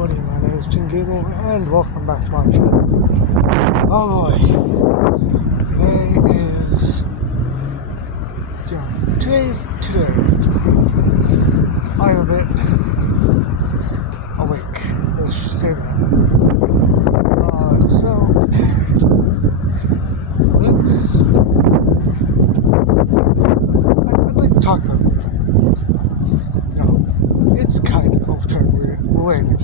everybody, my name is Tim Gable and welcome back to my channel. Oh boy, today. I'm a bit awake, let's just say that. I'd like to talk about something. It's kind of off-track related.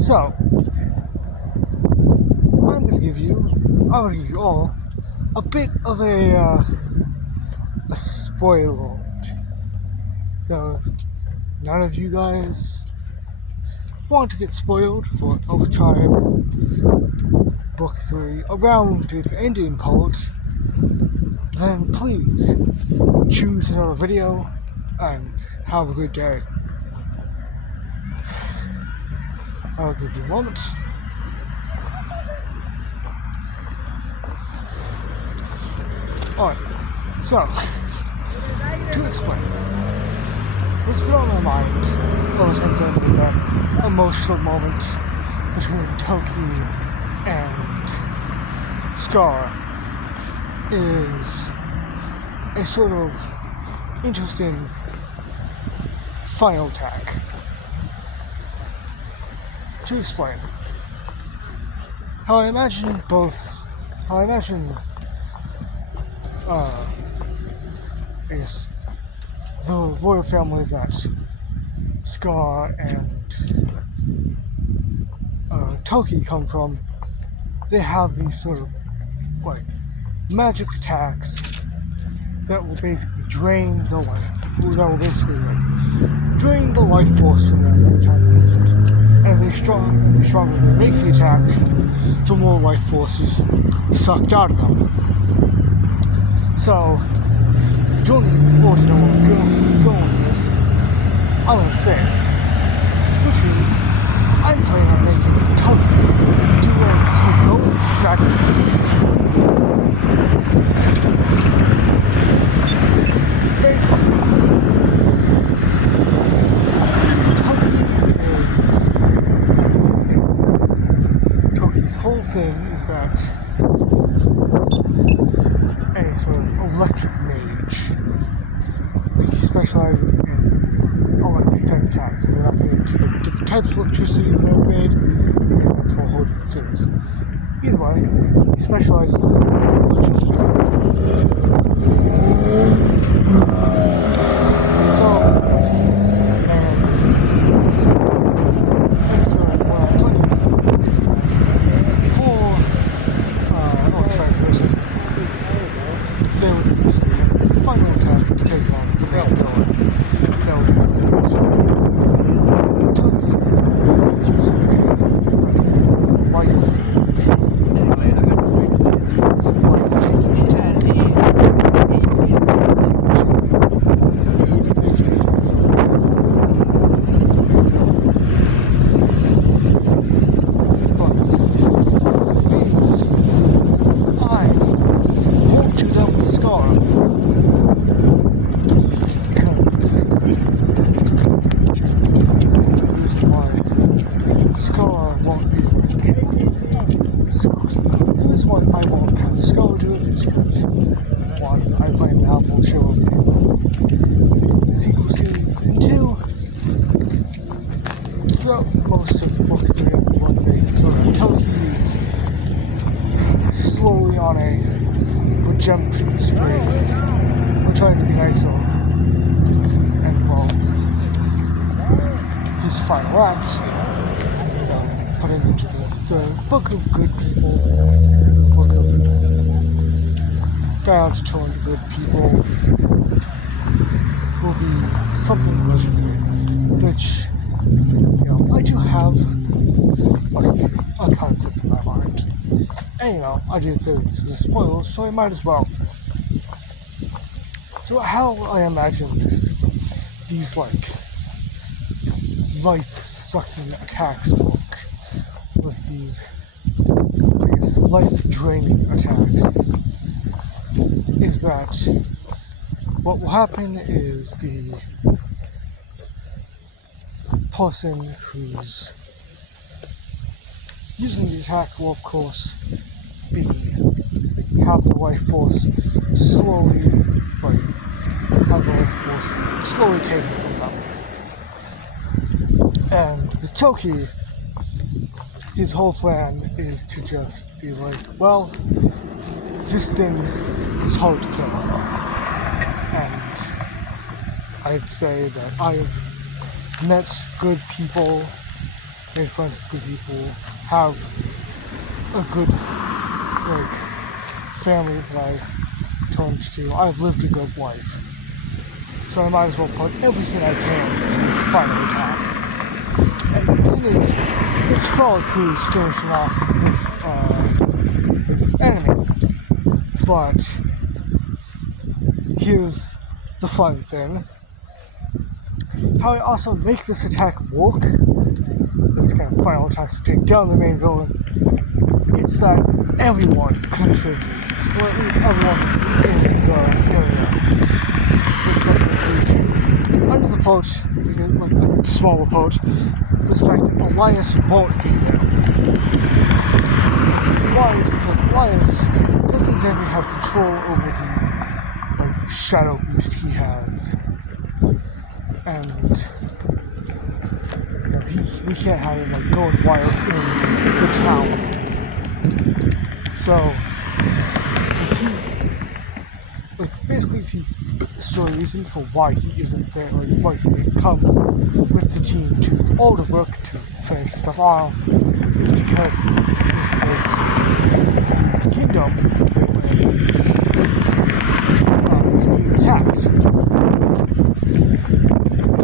So, I'm gonna give you all a bit of a spoiler alert. So, if none of you guys want to get spoiled for Overtime Book 3 around its ending part, then please choose another video and have a good day. I'll give you a moment. Alright, so, to explain, what's been on my mind ever since I did that emotional moment between Toki and Scar is a sort of interesting final attack. To explain, how I imagine is the royal families that Scar and Toki come from. They have these sort of like magic attacks that will basically drain the life force from them every time they use it. And the stronger they make the attack, the more life force is sucked out of them. So, if you don't already know where I'm going with this, I'm going to say it. Which is, I'm planning on making Toki do a heroic sacrifice. Basically, Toki's whole thing is that a sort of electric mage. Like, he specializes in electric type attacks. So we're not going into the different types of electricity that are made, because that's for a whole different series. Either way, he specializes in electricity. So what I'm playing is that for there would be some final attack to take on the main villain. That would be Toki using a life-taking attack. I won't have Scar do it because, one, I plan to have full show of the sequel series, and two, throughout most of book 3 one day, sort of Toki's slowly on a redemption spree. We're trying to be nicer, and well, his final act, put him into the book of good people. Down to 200 good people will be something legendary, which, I do have like a concept in my mind. And I did say this was a spoiler, so I might as well. So how I imagine these like life-sucking attacks work with these life-draining attacks is that what will happen is the person who's using the attack will of course be have the life force slowly, like, have the life force slowly taken from them. And with Toki, his whole plan is to just be like, well, this thing is hard to kill. And I'd say that I've met good people, made friends with good people, have a good, like, family that I turn to. I've lived a good life. So I might as well put everything I can into this final attack. And the thing is, it's Frolic who's finishing off this enemy. But here's the fun thing. How I also make this attack work, this kind of final attack to take down the main villain, it's that everyone contributes, or at least everyone in the area, which leads to under the boat, like a smaller boat, with the fact that Elias won't be there. Why is because Elias doesn't exactly have control over the, like, shadow beast he has. And you know, we can't have him, like, going wild in the town. So basically the story reason for why he isn't there, or why he didn't come with the team to Alderbrook to finish stuff off, is because the kingdom is being attacked.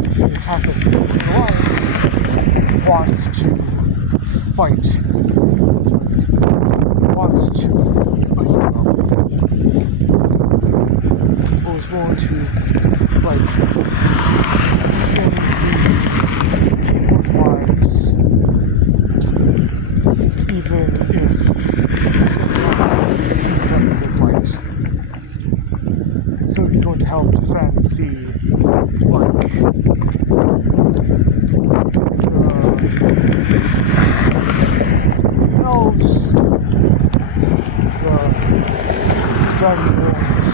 It's being attacked by people who Elias wants to fight, wants to be a hero, or is willing to, like, save these people's lives, even if they see them in light. So he's going to help defend the, like, the elves, the dragonborns,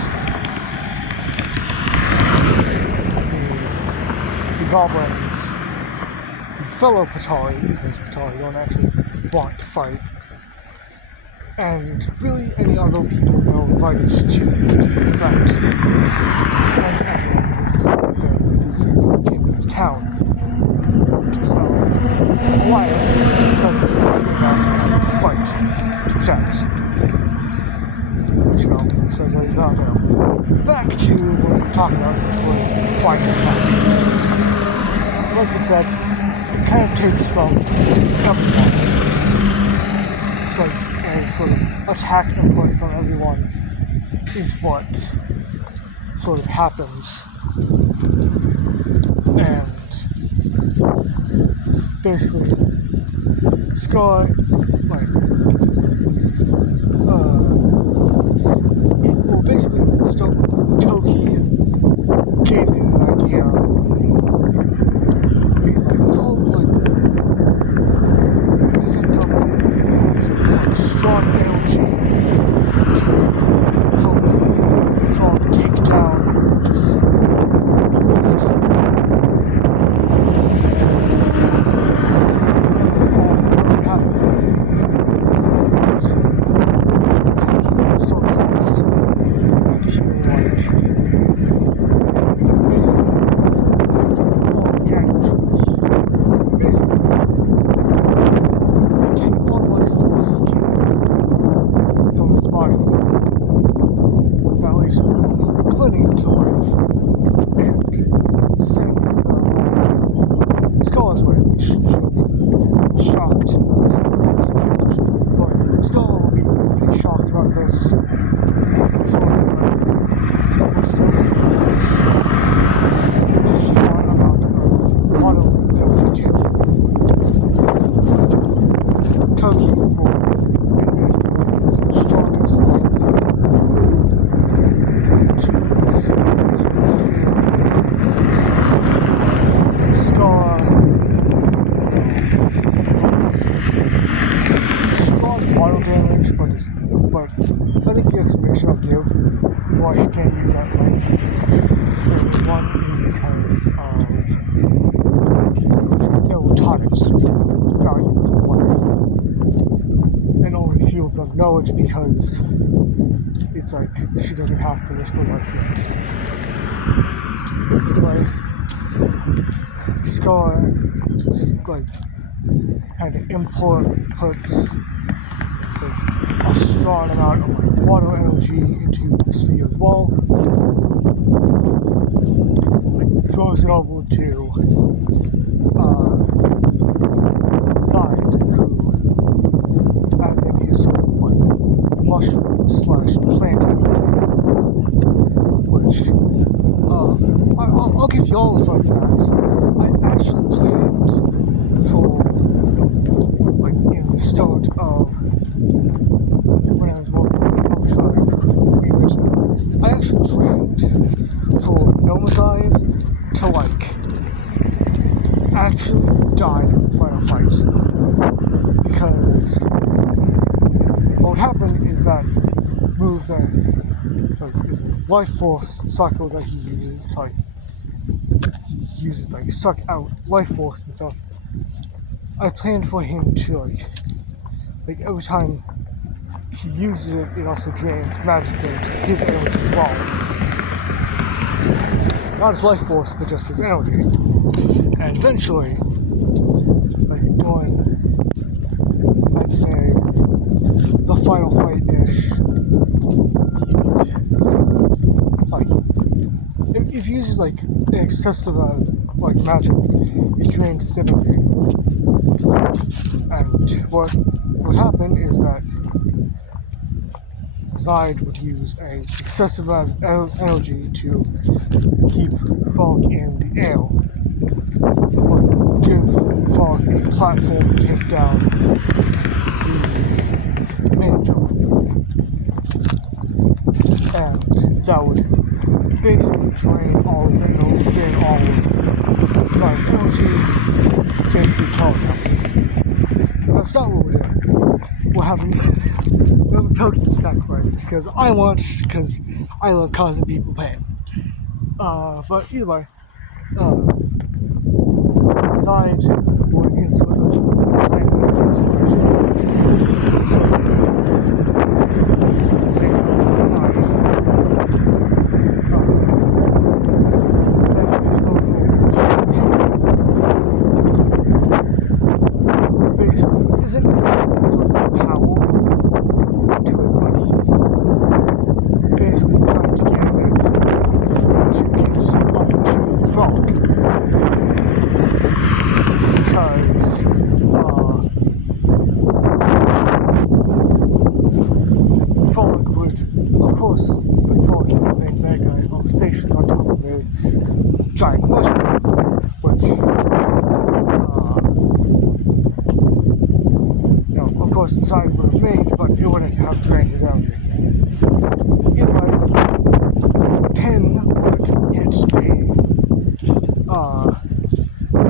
the goblins, the fellow Patari, because Patari don't actually want to fight, and really any other people that are invited to the event, and everyone within the kingdom's town. So Elias says that he's going to fight to protect, which, you know, so he's not there. Back to what we were talking about, which was the final attack. So like I said, it kind of takes from everyone. It's like a sort of attack input from everyone is what sort of happens. And basically, Scar, like, it will basically start with Toki getting an idea, being like, let's all, like, send up sort of, like, strong energy to help Frog take down this beast. Clinging to life and sends the Skull's way, which should be shocked. The Skull will be pretty shocked about this. So, we're still feels a strong amount of bodily energy too. Toki for his strongest lightning. Scar auto damage, but I think the explanation I'll give for why she can't use that knife during one is because of no tonnage, because of the value of life. And only a few of them know it because it's like she doesn't have to risk her life yet. Either way, Scar just like kind of puts a strong amount of like water energy into the sphere as well. Like throws it over to Side, who as in his sort of like mushroom / plant energy, which I'll give you all a fun fact. I actually planned for, like, in the start of when I was working on rewritten, I actually planned for Nomazide to, like, actually die in the final fight. Because what would happen is that the move that is a life force cycle that he uses to, like, like suck out life force and stuff. I planned for him to like every time he uses it, it also drains magic into his energy as well. Not his life force, but just his energy. And eventually, like during, I'd say, the final fight-ish, if he uses like an excessive like magic, it drains his energy. And what would happen is that Zide would use a excessive amount of energy to keep Fog in the air, or give Fog a platform to take down the main villain. And that would basically drain all of Zide's energy, basically killing him. But that's not what we're doing. We're having a token sacrifice because I love causing people pain. But either way, Zide would instantly play energy so play energy Zide. Basically, isn't exactly sort of power to it, but he's basically trying to get it to get up to Frog. Because, Frog would, of course, like Frog can make that guy on station on top of a giant mushroom, which, of course, Zide would have made, but it wouldn't have drained his energy. Either way, Pin would hit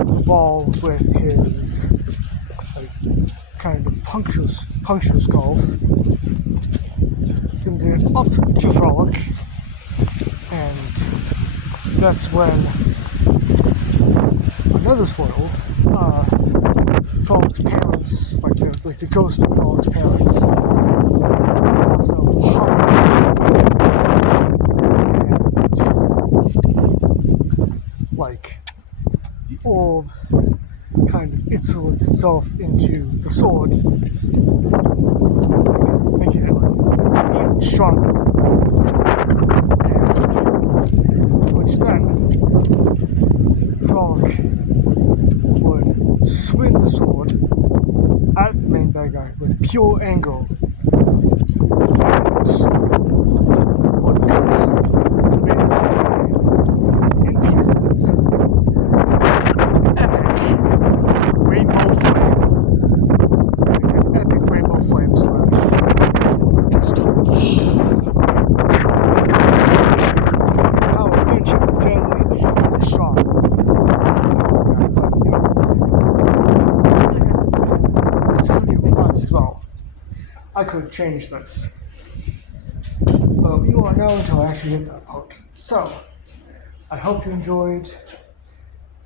the ball with his like kind of puncture skull, send it up to Frolic, and that's when another spoil. Frolic's parents, like the ghost of Frolic's parents, also hopped and like the orb kind of insulates itself into the sword, like making it like even stronger. And which then Frolic would swing the sword at the main bad guy with pure anger, and would cut the main bad guy in pieces. Epic rainbow flame slash. Just because the power of friendship and family is strong. Stuff like that, but like I said before, this could get revised as well. I could change this. But we won't know until I actually get that part. So, I hope you enjoyed,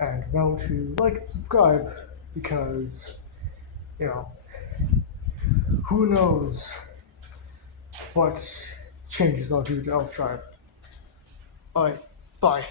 and remember to like and subscribe, because, you know, who knows what changes I'll do to Elf Tribe. Alright, bye.